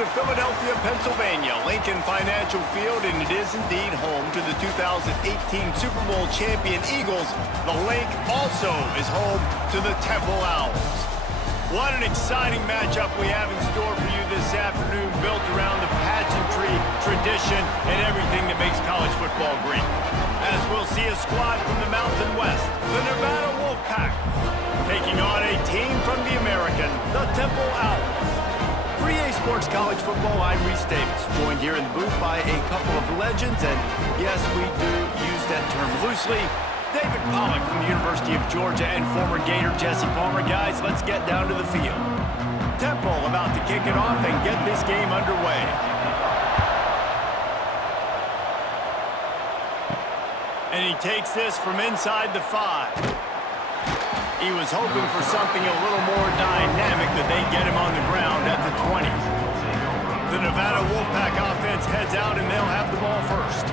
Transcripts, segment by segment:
to Philadelphia, Pennsylvania, Lincoln Financial Field, and it is indeed home to the 2018 Super Bowl champion Eagles. The lake also is home to the Temple Owls. What an exciting matchup we have in store for you this afternoon, built around the pageantry, tradition, and everything that makes college football great. As we'll see a squad from the Mountain West, the Nevada Wolfpack, taking on a team from the American, the Temple Owls. For EA Sports College Football, I'm Reese Davis, joined here in the booth by a couple of legends, and yes, we do use that term loosely. David Pollack from the University of Georgia and former Gator Jesse Palmer. Guys, let's get down to the field. Temple about to kick it off and get this game underway. And he takes this from inside the 5. He was hoping for something a little more dynamic, that they get him on the ground at the 20. The Nevada Wolfpack offense heads out, and they'll have the ball first.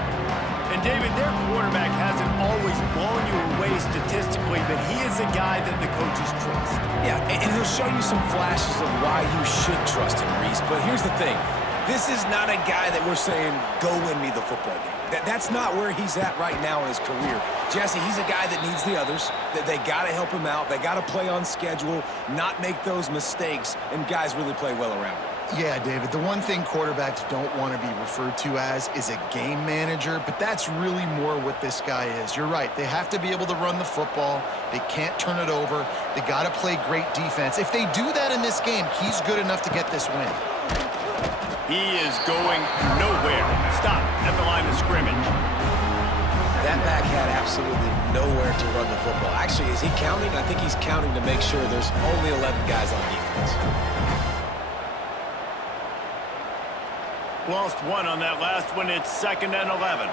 And David, their quarterback hasn't always blown you away statistically, but he is a guy that the coaches trust. Yeah, and he'll show you some flashes of why you should trust him, Reese. But here's the thing. This is not a guy that we're saying, go win me the football game. That's not where he's at right now in his career. Jesse, he's a guy that needs the others, that they got to help him out. They got to play on schedule, not make those mistakes, and guys really play well around him. Yeah, David, the one thing quarterbacks don't want to be referred to as is a game manager, but that's really more what this guy is. You're right. They have to be able to run the football. They can't turn it over. They got to play great defense. If they do that in this game, he's good enough to get this win. He is going nowhere. Stop at the line of scrimmage. That back had absolutely nowhere to run the football. Actually, is he counting? I think he's counting to make sure there's only 11 guys on defense. Lost one on that last one. It's 2nd and 11.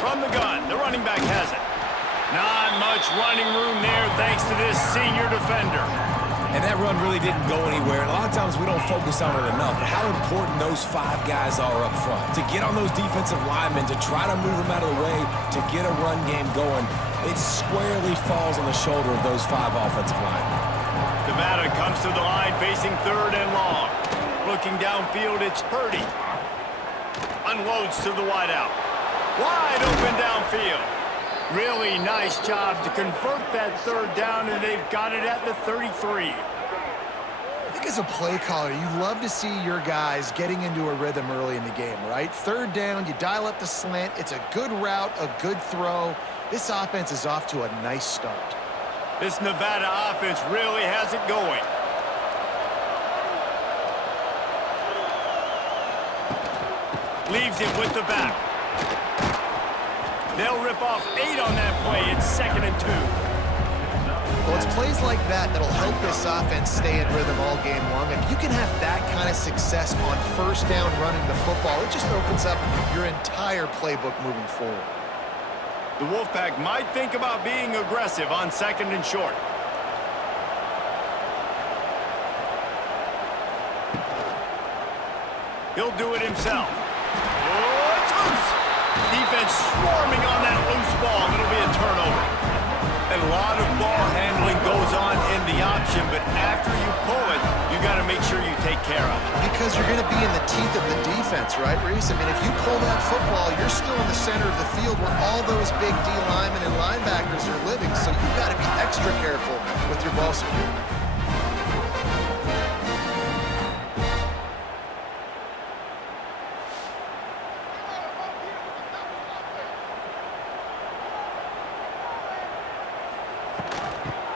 From the gun, the running back has it. Not much running room there thanks to this senior defender. And that run really didn't go anywhere. And a lot of times we don't focus on it enough, but how important those 5 guys are up front. To get on those defensive linemen, to try to move them out of the way, to get a run game going, it squarely falls on the shoulder of those 5 offensive linemen. Nevada comes to the line facing 3rd and long. Looking downfield, it's Purdy. Unloads to the wideout. Wide open downfield. Really nice job to convert that 3rd down, and they've got it at the 33. I think as a play caller, you love to see your guys getting into a rhythm early in the game, right? 3rd down, you dial up the slant. It's a good route, a good throw. This offense is off to a nice start. This Nevada offense really has it going. Leaves it with the back. They'll rip off 8 on that play. It's 2nd and 2. Well, it's plays like that that'll help this offense stay in rhythm all game long. If you can have that kind of success on 1st down running the football, it just opens up your entire playbook moving forward. The Wolfpack might think about being aggressive on 2nd and short. He'll do it himself. Oh, it's loose. Defense swarming on that loose ball. It'll be a turnover. And a lot of ball handling goes on in the option, but after you pull it, you got to make sure you take care of it. Because you're going to be in the teeth of the defense, right, Reese? I mean, if you pull that football, you're still in the center of the field where all those big D linemen and linebackers are living, so you've got to be extra careful with your ball security.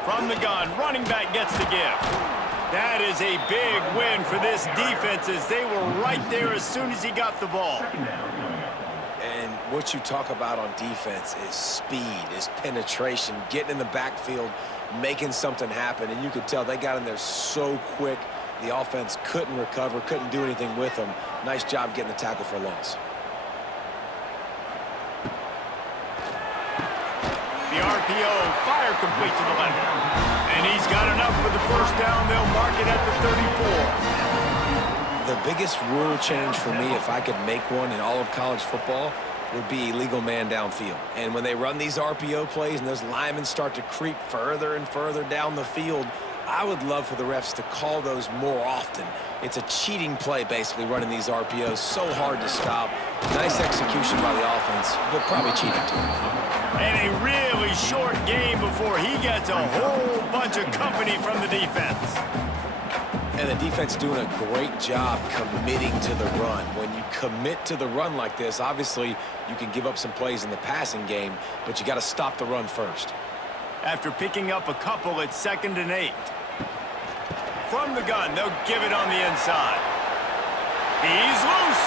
From the gun, running back gets the give. That is a big win for this defense, as they were right there as soon as he got the ball. And what you talk about on defense is speed, is penetration, getting in the backfield, making something happen. And you could tell they got in there so quick, the offense couldn't recover, couldn't do anything with them. Nice job getting the tackle for loss. The RPO, fire complete to the left. And he's got enough for the 1st down. They'll mark it at the 34. The biggest rule change for me, if I could make one in all of college football, would be illegal man downfield. And when they run these RPO plays and those linemen start to creep further and further down the field, I would love for the refs to call those more often. It's a cheating play, basically, running these RPOs. So hard to stop. Nice execution by the offense, but probably cheating too. And a really short game before he gets a whole bunch of company from the defense. And the defense doing a great job committing to the run. When you commit to the run like this, obviously you can give up some plays in the passing game, but you got to stop the run first. After picking up a couple, it's 2nd and 8. From the gun, they'll give it on the inside. He's loose.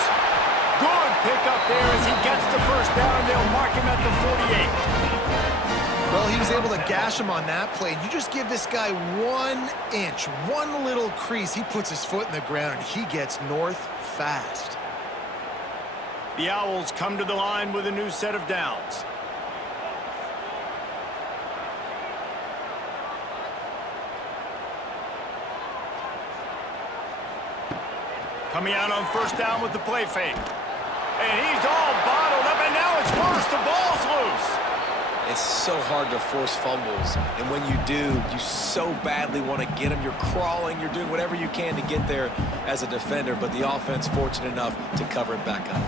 Good pickup there as he gets the first down. They'll mark him at the 48. Well, he was able to gash him on that play. You just give this guy 1 inch, one little crease. He puts his foot in the ground, and he gets north fast. The Owls come to the line with a new set of downs. Coming out on first down with the play fake. And he's all bottled up, and now it's first. The ball's loose. It's so hard to force fumbles, and when you do, you so badly want to get them. You're crawling, you're doing whatever you can to get there as a defender, but the offense fortunate enough to cover it back up.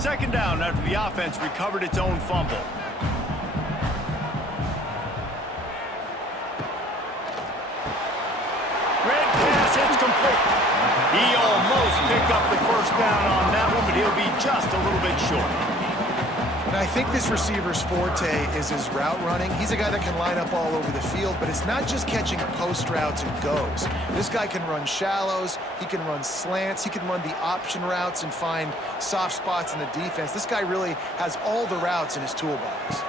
2nd down after the offense recovered its own fumble. Red pass, it's complete. He almost picked up the first down on that one, but he'll be just a little bit short. And I think this receiver's forte is his route running. He's a guy that can line up all over the field, but it's not just catching post routes and goes. This guy can run shallows, he can run slants, he can run the option routes and find soft spots in the defense. This guy really has all the routes in his toolbox.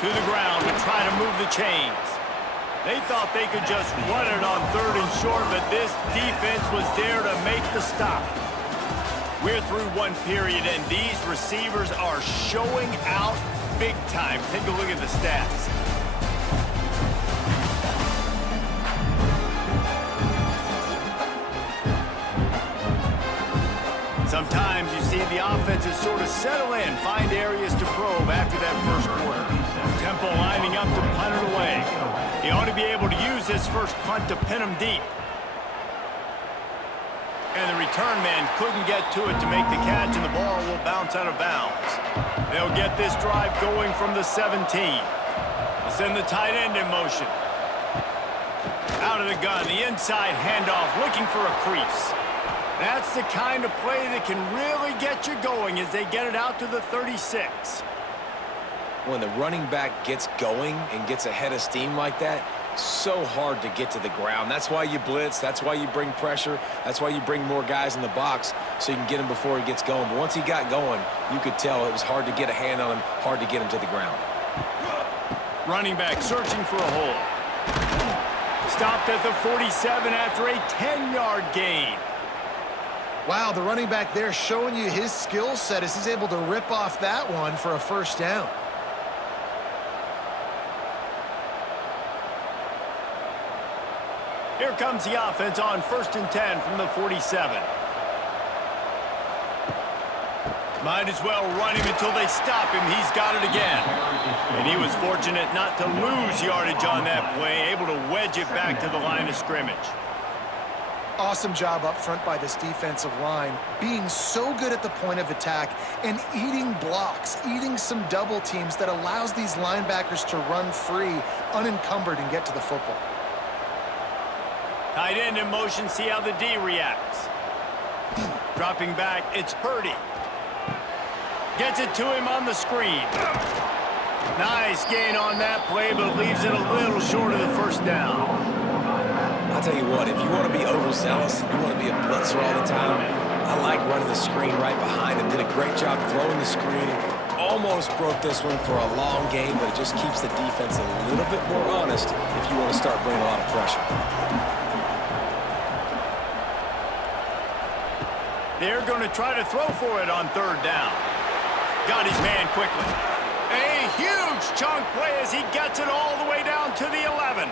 To the ground to try to move the chains. They thought they could just run it on 3rd and short, but this defense was there to make the stop. We're through one period, and these receivers are showing out big time. Take a look at the stats. Sometimes you see the offenses sort of settle in, find areas to probe after that first quarter. Tempo lining up to punt it away. He ought to be able to use this first punt to pin him deep. And the return man couldn't get to it to make the catch, and the ball will bounce out of bounds. They'll get this drive going from the 17. They'll send the tight end in motion. Out of the gun, the inside handoff, looking for a crease. That's the kind of play that can really get you going as they get it out to the 36. When the running back gets going and gets ahead of steam like that, so hard to get to the ground. That's why you blitz. That's why you bring pressure. That's why you bring more guys in the box so you can get him before he gets going. But once he got going, you could tell it was hard to get a hand on him, hard to get him to the ground. Running back searching for a hole. Stopped at the 47 after a 10-yard gain. Wow, the running back there showing you his skill set as he's able to rip off that one for a first down. Here comes the offense on 1st and 10 from the 47. Might as well run him until they stop him. He's got it again. And he was fortunate not to lose yardage on that play, able to wedge it back to the line of scrimmage. Awesome job up front by this defensive line, being so good at the point of attack and eating blocks, eating some double teams that allows these linebackers to run free, unencumbered, and get to the football. Tight end in motion, see how the D reacts. Dropping back, it's Purdy. Gets it to him on the screen. Nice gain on that play, but leaves it a little short of the first down. I'll tell you what, if you want to be overzealous and you want to be a blitzer all the time, I like running the screen right behind him. Did a great job throwing the screen. Almost broke this one for a long game, but it just keeps the defense a little bit more honest if you want to start bringing a lot of pressure. They're going to try to throw for it on 3rd down. Got his man quickly. A huge chunk play as he gets it all the way down to the 11.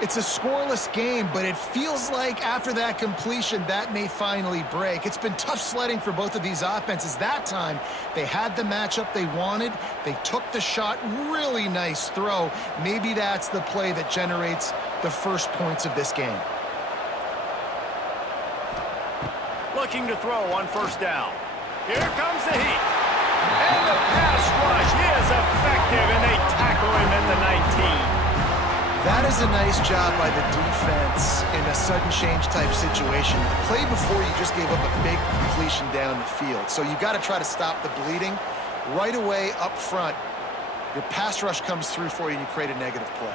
It's a scoreless game, but it feels like after that completion, that may finally break. It's been tough sledding for both of these offenses. That time, they had the matchup they wanted. They took the shot. Really nice throw. Maybe that's the play that generates the first points of this game. Looking to throw on first down. Here comes the heat. And the pass rush is effective, and they tackle him at the 19. That is a nice job by the defense in a sudden change type situation. The play before, you just gave up a big completion down the field. So you got to try to stop the bleeding right away up front. Your pass rush comes through for you and you create a negative play.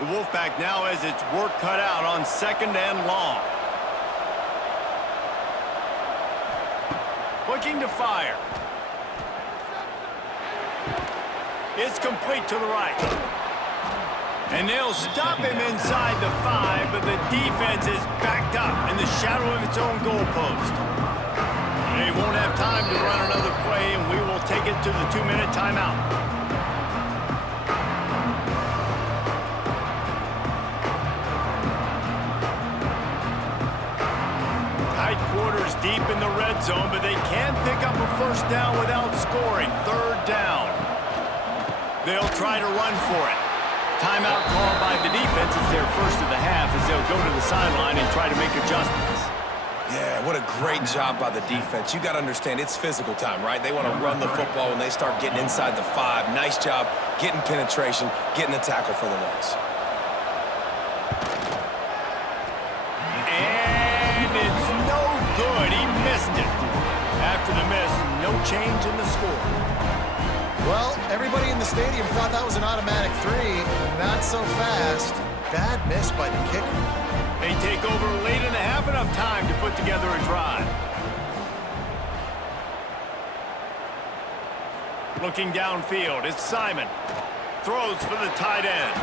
The Wolfpack now has its work cut out on second and long. Looking to fire. It's complete to the right. And they'll stop him inside the 5, but the defense is backed up in the shadow of its own goalpost. They won't have time to run another play, and we will take it to the 2-minute timeout. Tight quarters deep in the red zone, but they can pick up a first down without scoring. Third down. They'll try to run for it. Timeout called by the defense. It's their first of the half as they'll go to the sideline and try to make adjustments. Yeah, what a great job by the defense. You got to understand, it's physical time, right? They want to run the football when they start getting inside the 5. Nice job getting penetration, getting the tackle for the loss. And it's no good. He missed it. After the miss, no change in the score. Well, everybody in the stadium thought that was an automatic 3. Not so fast. Bad miss by the kicker. They take over late and have enough time to put together a drive. Looking downfield, it's Simon. Throws for the tight end.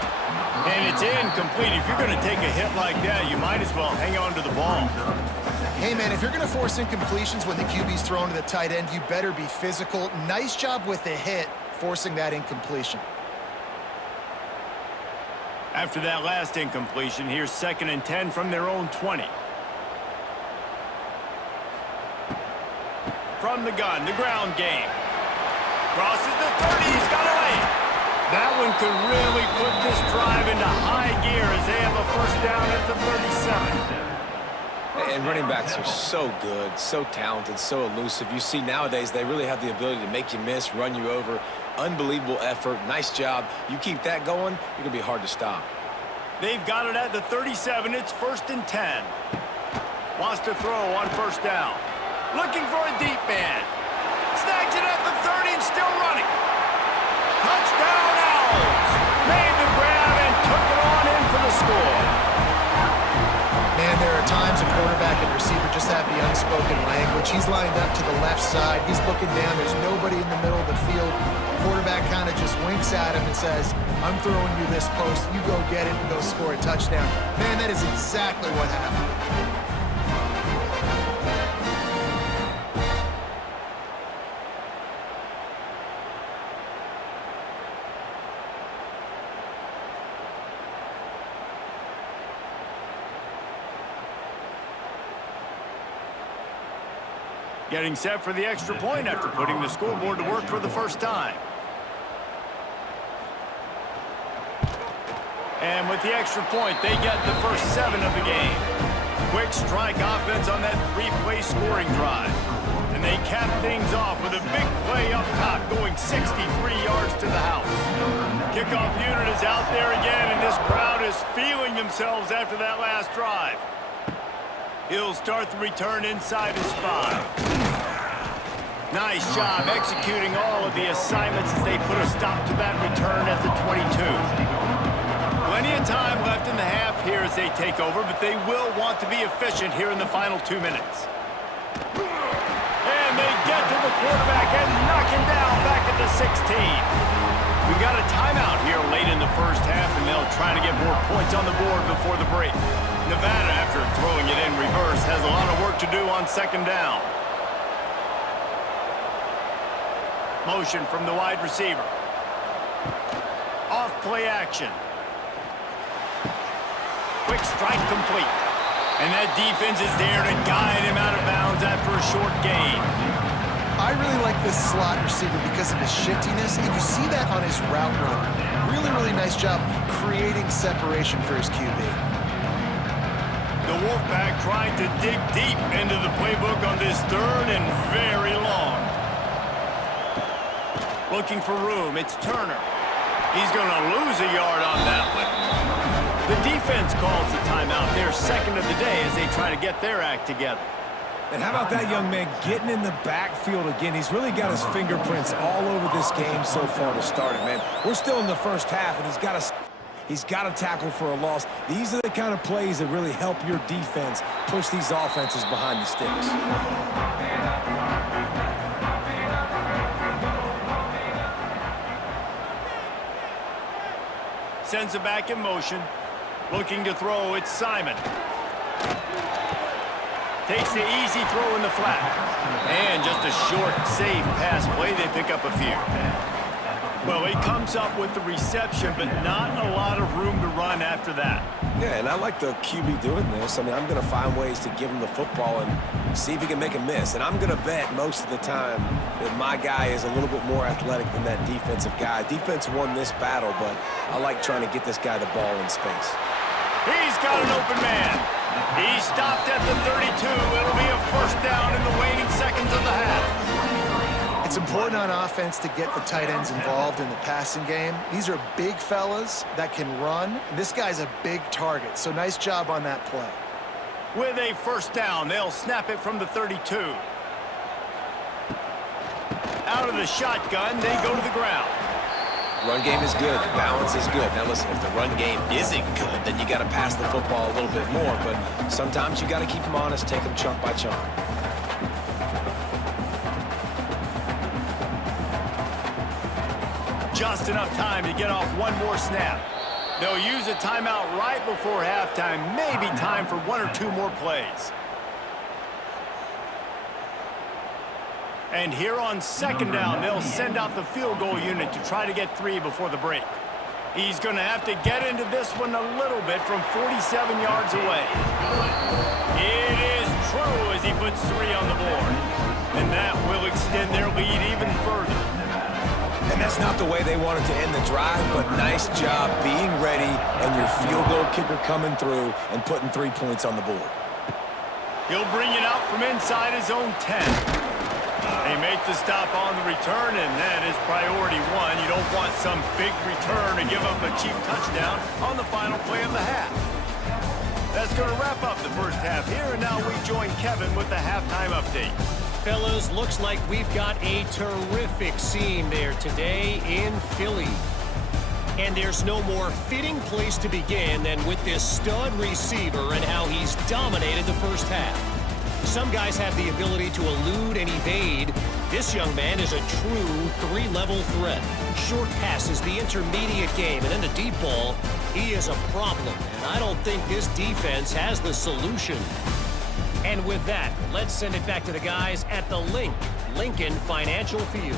And it's incomplete. If you're going to take a hit like that, you might as well hang on to the ball. Hey, man, if you're going to force incompletions when the QB's thrown to the tight end, you better be physical. Nice job with the hit, forcing that incompletion. After that last incompletion, here's 2nd and 10 from their own 20. From the gun, the ground game. Crosses the 30, he's got away. That one could really put this drive into high gear as they have a first down at the 37. And running backs are so good, so talented, so elusive. You see nowadays they really have the ability to make you miss, run you over. Unbelievable effort. Nice job. You keep that going, you're going to be hard to stop. They've got it at the 37. It's 1st and 10. Wants to throw on first down. Looking for a deep man. Snags it at the 30 and still running. Touchdown Owls. Made the grab and took it on in for the score. Man, there are times a quarterback and receiver just have the unspoken language. He's lined up to the left side. He's looking down. There's nobody in the middle of the field. Quarterback kind of just winks at him and says, I'm throwing you this post. You go get it and go score a touchdown. Man, that is exactly what happened. Getting set for the extra point after putting the scoreboard to work for the first time. And with the extra point, they get the first 7 of the game. Quick strike offense on that 3-play scoring drive. And they cap things off with a big play up top, going 63 yards to the house. Kickoff unit is out there again, and this crowd is feeling themselves after that last drive. He'll start the return inside his 5. Nice job executing all of the assignments as they put a stop to that return at the 22. Plenty of time left in the half here as they take over, but they will want to be efficient here in the final 2 minutes. And they get to the quarterback and knock him down back at the 16. We got a timeout here late in the first half, and they'll try to get more points on the board before the break. Nevada, after throwing it in reverse, has a lot of work to do on 2nd down. Motion from the wide receiver. Off play action. Quick strike complete. And that defense is there to guide him out of bounds after a short gain. I really like this slot receiver because of his shiftiness, and you see that on his route run. Really, really nice job creating separation for his QB. The Wolfpack trying to dig deep into the playbook on this third and very long. Looking for room, it's Turner. He's going to lose a yard on that one. The defense calls the timeout, their second of the day, as they try to get their act together. And how about that young man getting in the backfield again? He's really got his fingerprints all over this game so far to start it, man. We're still in the first half, and he's got to tackle for a loss. These are the kind of plays that really help your defense push these offenses behind the sticks. Sends it back in motion. Looking to throw, it's Simon. Takes the easy throw in the flat. And just a short, safe pass play. They pick up a few. Well, he comes up with the reception, but not a lot of room to run after that. Yeah, and I like the QB doing this. I mean, I'm going to find ways to give him the football and see if he can make a miss. And I'm going to bet most of the time that my guy is a little bit more athletic than that defensive guy. Defense won this battle, but I like trying to get this guy the ball in space. He's got an open man. He stopped at the 32. It'll be a first down in the waning seconds of the half. It's important on offense to get the tight ends involved in the passing game. These are big fellas that can run. This guy's a big target, so nice job on that play. With a first down, they'll snap it from the 32. Out of the shotgun, they go to the ground. Run game is good. Balance is good. Now listen, if the run game isn't good, then you got to pass the football a little bit more. But sometimes you got to keep them honest, take them chunk by chunk. Just enough time to get off one more snap. They'll use a timeout right before halftime. Maybe time for one or two more plays. And here on second down, they'll send out the field goal unit to try to get 3 before the break. He's going to have to get into this one a little bit from 47 yards away. It is true as he puts 3 on the board. And that will extend their lead even further. And that's not the way they wanted to end the drive, but nice job being ready and your field goal kicker coming through and putting 3 points on the board. He'll bring it out from inside his own 10. They make the stop on the return, and that is priority 1. You don't want some big return to give up a cheap touchdown on the final play of the half. That's going to wrap up the first half here, and now we join Kevin with the halftime update. Fellas, looks like we've got a terrific scene there today in Philly. And there's no more fitting place to begin than with this stud receiver and how he's dominated the first half. Some guys have the ability to elude and evade. This young man is a true 3-level threat. Short passes, the intermediate game, and then the deep ball. He is a problem, and I don't think this defense has the solution. And with that, let's send it back to the guys at the Lincoln Financial Field.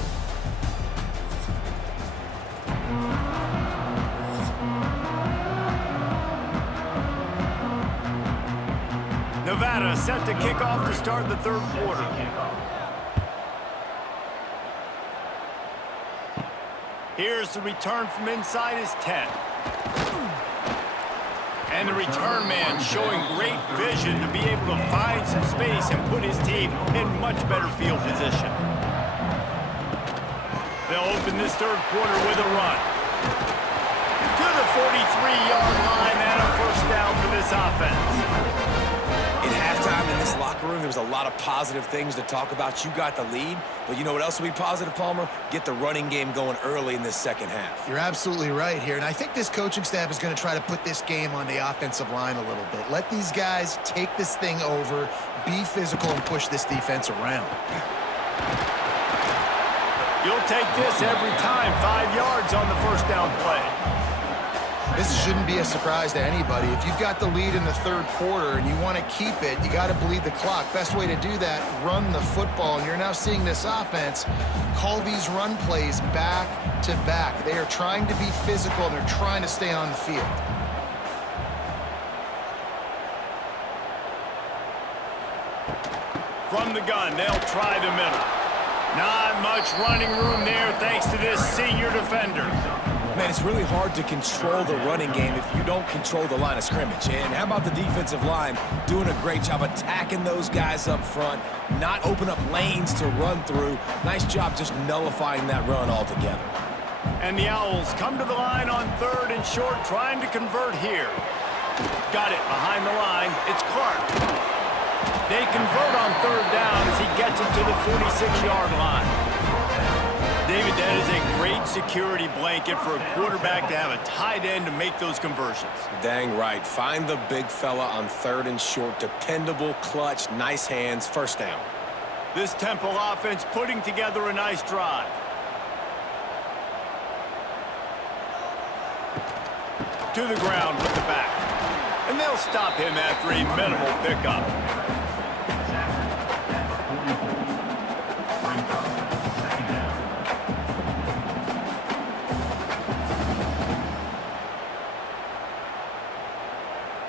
Nevada set to kick off to start the third quarter. Here's the return from inside his 10. And the return man showing great vision to be able to find some space and put his team in much better field position. They'll open this third quarter with a run. To the 43-yard line and a first down for this offense. In halftime in this locker room, there was a lot of positive things to talk about. You got the lead, but you know what else will be positive, Palmer? Get the running game going early in this second half. You're absolutely right here, and I think this coaching staff is going to try to put this game on the offensive line a little bit. Let these guys take this thing over, be physical, and push this defense around. You'll take this every time. 5 yards on the first down play. This shouldn't be a surprise to anybody. If you've got the lead in the third quarter and you want to keep it, you got to bleed the clock. Best way to do that, run the football. And you're now seeing this offense call these run plays back to back. They are trying to be physical, and they're trying to stay on the field. From the gun, they'll try the middle. Not much running room there thanks to this senior defender. Man, it's really hard to control the running game if you don't control the line of scrimmage. And how about the defensive line doing a great job attacking those guys up front, not open up lanes to run through. Nice job just nullifying that run altogether. And the Owls come to the line on 3rd and short, trying to convert here. Got it behind the line. It's Clark. They convert on 3rd down as he gets it to the 46-yard line. David, that is a great security blanket for a quarterback to have a tight end to make those conversions. Dang right. Find the big fella on 3rd and short. Dependable, clutch, nice hands, first down. This Temple offense putting together a nice drive. To the ground with the back. And they'll stop him after a minimal pickup.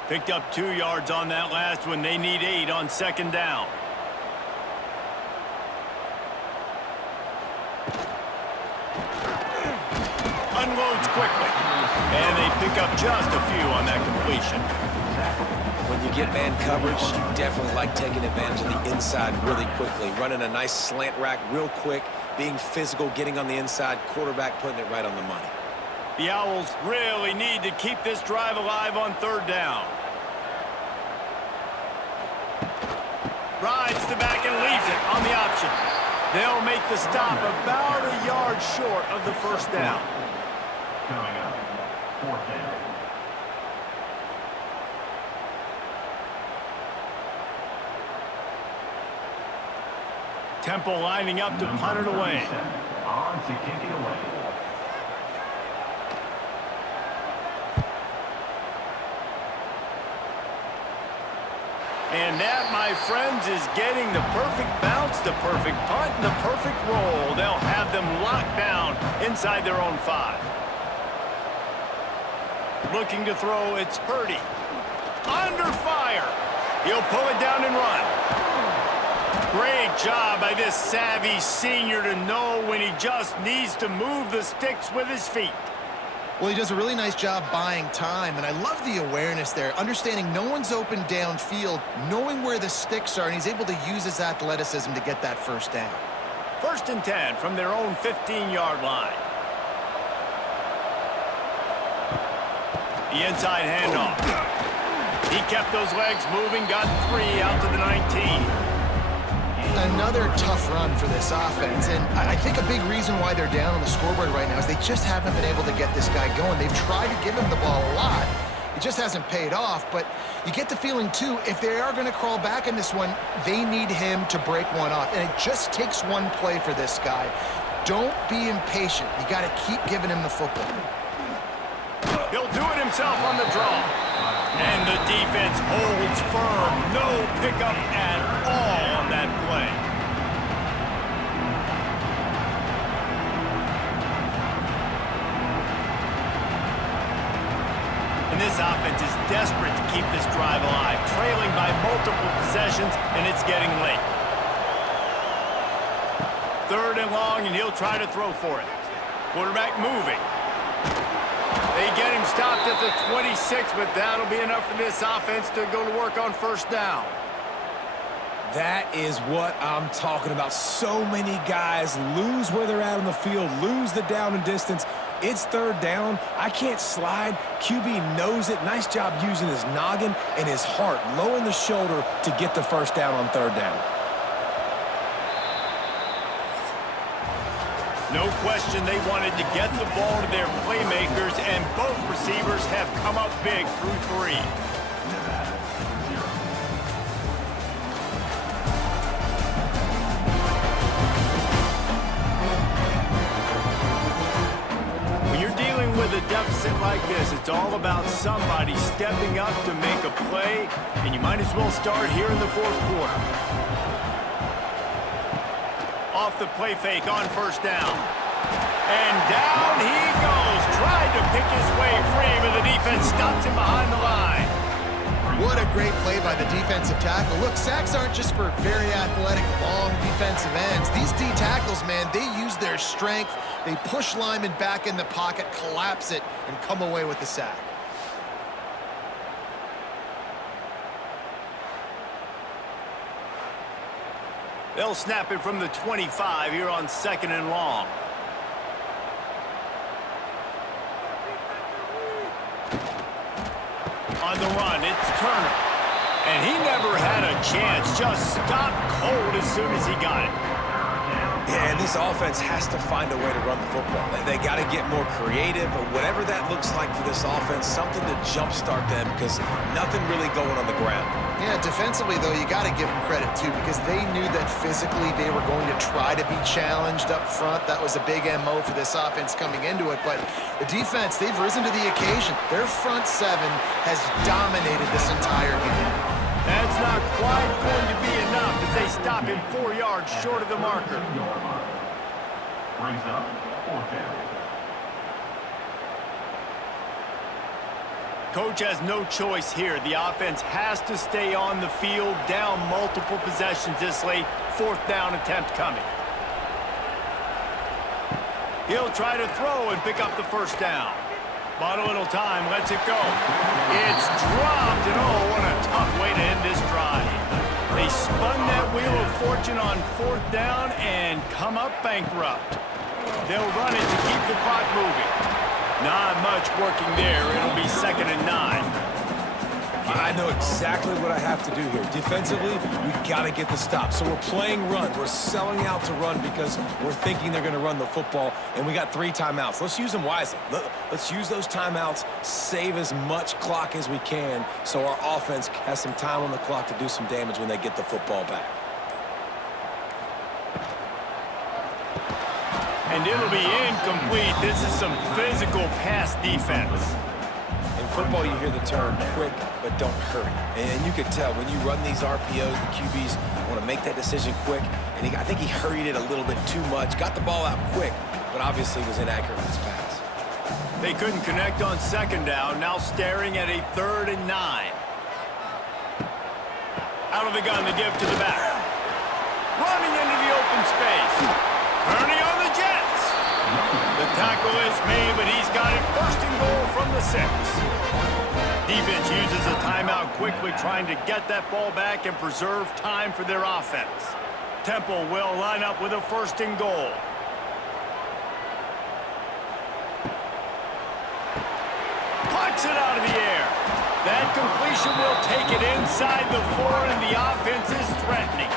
Picked up 2 yards on that last one. They need 8 on 2nd down. Unloads quickly. And they pick up just a few on that completion. When you get man coverage, you definitely like taking advantage of the inside really quickly. Running a nice slant rack real quick, being physical, getting on the inside, quarterback putting it right on the money. The Owls really need to keep this drive alive on 3rd down. Rides the back and leaves it on the option. They'll make the stop about a yard short of the first down. Coming up, 4th down. Temple lining up to punt it away. On to kick it away. And that, my friends, is getting the perfect bounce, the perfect punt, and the perfect roll. They'll have them locked down inside their own 5. Looking to throw, it's Purdy. Under fire. He'll pull it down and run. Great job by this savvy senior to know when he just needs to move the sticks with his feet. Well, he does a really nice job buying time, and I love the awareness there, understanding no one's open downfield, knowing where the sticks are, and he's able to use his athleticism to get that first down. 1st and 10 from their own 15-yard line. The inside handoff. He kept those legs moving, got 3 out to the 19. Another tough run for this offense, and I think a big reason why they're down on the scoreboard right now is they just haven't been able to get this guy going. They've tried to give him the ball a lot. It just hasn't paid off, but you get the feeling, too, if they are going to crawl back in this one, they need him to break one off, and it just takes one play for this guy. Don't be impatient. You got to keep giving him the football. He'll do it himself on the draw. And the defense holds firm. No pickup at all on that play. And this offense is desperate to keep this drive alive, trailing by multiple possessions, and it's getting late. 3rd and long, and he'll try to throw for it. Quarterback moving. They get him stopped at the 26, but that'll be enough for this offense to go to work on 1st down. That is what I'm talking about. So many guys lose where they're at on the field, lose the down and distance. It's 3rd down. I can't slide. QB knows it. Nice job using his noggin and his heart, lowering the shoulder to get the first down on 3rd down. No question they wanted to get the ball to their playmakers, and both receivers have come up big through 3. When you're dealing with a deficit like this, it's all about somebody stepping up to make a play, and you might as well start here in the fourth quarter. Off the play fake on first down. And down he goes. Tried to pick his way free, but the defense stops him behind the line. What a great play by the defensive tackle. Look, sacks aren't just for very athletic, long defensive ends. These D tackles, man, they use their strength. They push linemen back in the pocket, collapse it, and come away with the sack. They'll snap it from the 25 here on 2nd and long. On the run, it's Tourney. And he never had a chance. Just stopped cold as soon as he got it. Yeah, and this offense has to find a way to run the football. They got to get more creative, or whatever that looks like for this offense, something to jumpstart them, because nothing really going on the ground. Yeah, defensively, though, you got to give them credit, too, because they knew that physically they were going to try to be challenged up front. That was a big MO for this offense coming into it, but the defense, they've risen to the occasion. Their front seven has dominated this entire game. That's not quite going to be enough as they stop him 4 yards short of the marker. Brings up 4th down. Coach has no choice here. The offense has to stay on the field, down multiple possessions this late. 4th down attempt coming. He'll try to throw and pick up the first down. Bought a little time, lets it go. It's dropped, and oh, what a tough way to end this drive. They spun that wheel of fortune on 4th down and come up bankrupt. They'll run it to keep the clock moving. Not much working there. It'll be 2nd and 9. I know exactly what I have to do here. Defensively, we got to get the stop. So we're playing run. We're selling out to run because we're thinking they're going to run the football, and we got 3 timeouts. Let's use them wisely. Let's use those timeouts, save as much clock as we can so our offense has some time on the clock to do some damage when they get the football back. And it'll be incomplete. This is some physical pass defense. In football, you hear the term quick, but don't hurry. And you can tell when you run these RPOs, the QBs want to make that decision quick. And I think he hurried it a little bit too much, got the ball out quick, but obviously was inaccurate in his pass. They couldn't connect on 2nd down, now staring at a 3rd and 9. Out of the gun to give to the back. Running into the open space. Turning on the Jets. The tackle is made, but he's got it 1st and goal from the 6. Defense uses a timeout quickly, trying to get that ball back and preserve time for their offense. Temple will line up with a 1st and goal. Puts it out of the air. That completion will take it inside the 4, and the offense is threatening.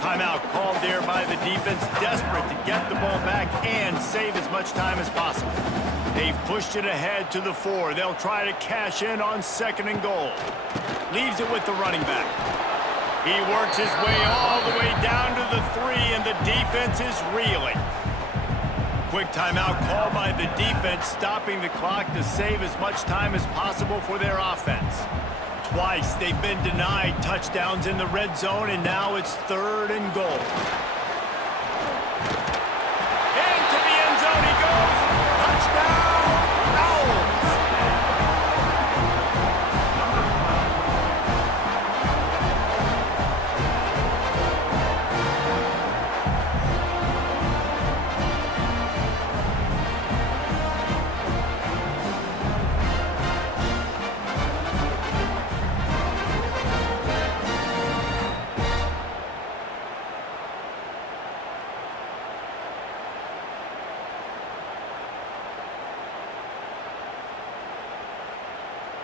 Timeout called there by the defense, desperate to get the ball back and save as much time as possible. They've pushed it ahead to the 4. They'll try to cash in on 2nd and goal. Leaves it with the running back. He works his way all the way down to the 3, and the defense is reeling. Quick timeout called by the defense, stopping the clock to save as much time as possible for their offense. Twice they've been denied touchdowns in the red zone, and now it's 3rd and goal. Into the end zone he goes. Touchdown, Owls.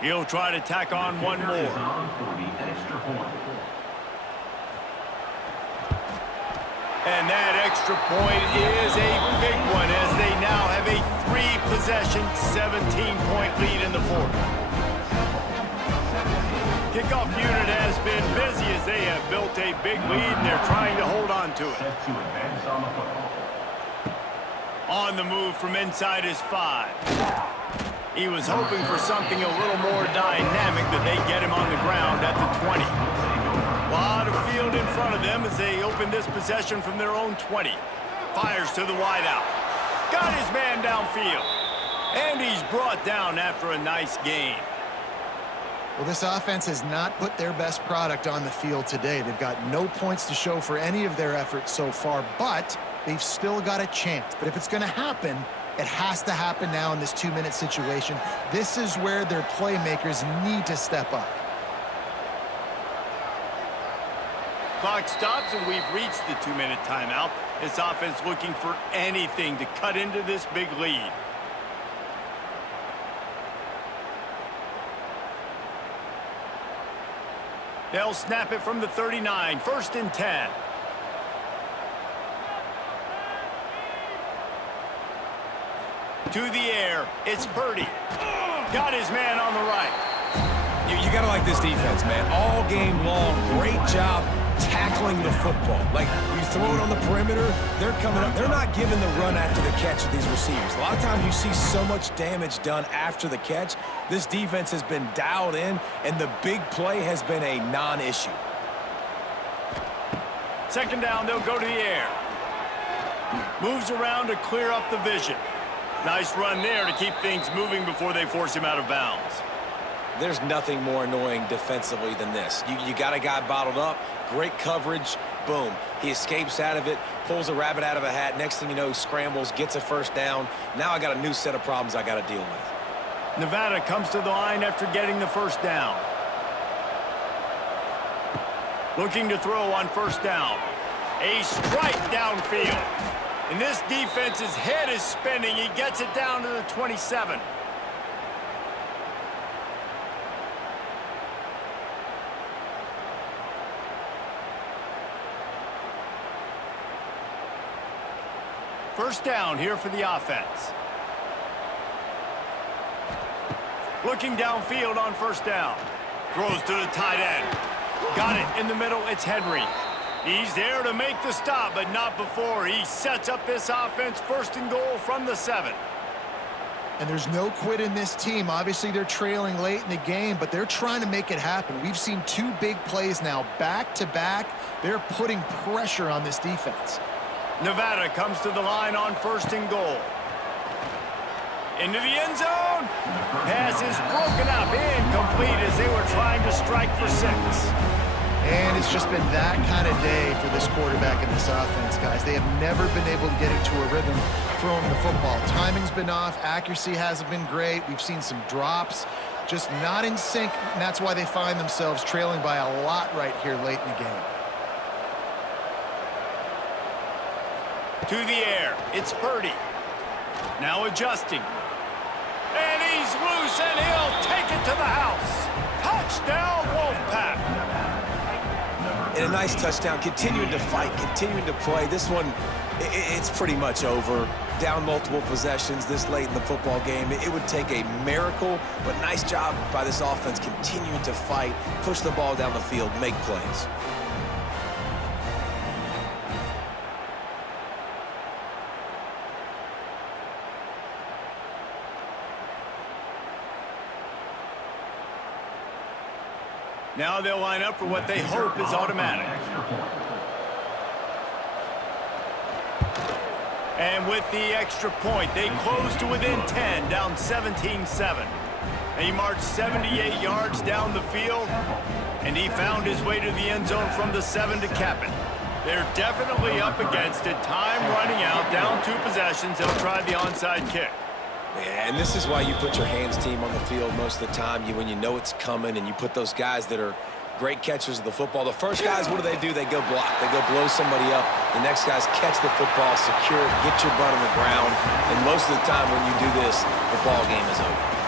He'll try to tack on one more. And that extra point is a big one as they now have a 3-possession, 17-point lead in the 4th. Kickoff unit has been busy as they have built a big lead, and they're trying to hold on to it. On the move from inside his 5. He was hoping for something a little more dynamic, but they get him on the ground at the 20. A lot of field in front of them as they open this possession from their own 20. Fires to the wideout. Got his man downfield. And he's brought down after a nice gain. Well, this offense has not put their best product on the field today. They've got no points to show for any of their efforts so far, but they've still got a chance. But if it's going to happen, it has to happen now in this 2-minute situation. This is where their playmakers need to step up. Clock stops, and we've reached the 2-minute timeout. This offense looking for anything to cut into this big lead. They'll snap it from the 39, 1st and 10. To the air, it's Purdy. Got his man on the right. You got to like this defense, man. All game long, great job tackling the football. Like, you throw it on the perimeter, they're coming up. They're not giving the run after the catch of these receivers. A lot of times you see so much damage done after the catch. This defense has been dialed in, and the big play has been a non-issue. 2nd down, they'll go to the air. Moves around to clear up the vision. Nice run there to keep things moving before they force him out of bounds. There's nothing more annoying defensively than this. You got a guy bottled up, great coverage, boom. He escapes out of it, pulls a rabbit out of a hat. Next thing you know, scrambles, gets a 1st down. Now I got a new set of problems I got to deal with. Nevada comes to the line after getting the 1st down. Looking to throw on 1st down. A strike downfield. And this defense's head is spinning. He gets it down to the 27. First down here for the offense. Looking downfield on 1st down. Throws to the tight end. Got it in the middle. It's Henry. He's there to make the stop, but not before. He sets up this offense 1st and goal from the 7. And there's no quit in this team. Obviously, they're trailing late in the game, but they're trying to make it happen. We've seen 2 big plays now, back-to-back. They're putting pressure on this defense. Nevada comes to the line on 1st and goal. Into the end zone. Pass is broken up, incomplete as they were trying to strike for 6. And it's just been that kind of day for this quarterback and this offense, guys. They have never been able to get into a rhythm throwing the football. Timing's been off. Accuracy hasn't been great. We've seen some drops. Just not in sync, and that's why they find themselves trailing by a lot right here late in the game. To the air, it's Purdy. Now adjusting. And he's loose, and he'll take it to the house. Touchdown, Wolfpack. And a nice touchdown, continuing to fight, continuing to play. This one, it's pretty much over. Down multiple possessions this late in the football game. It would take a miracle, but nice job by this offense continuing to fight, push the ball down the field, make plays. Now they'll line up for what they hope is automatic. And with the extra point, they close to within 10, down 17-7. He marched 78 yards down the field, and he found his way to the end zone from the 7 to cap it. They're definitely up against it. Time running out, down 2 possessions. They'll try the onside kick. Yeah, and this is why you put your hands team on the field most of the time. When you know it's coming, and you put those guys that are great catchers of the football. The first guys, what do? They go block. They go blow somebody up. The next guys catch the football, secure it, get your butt on the ground. And most of the time when you do this, the ball game is over.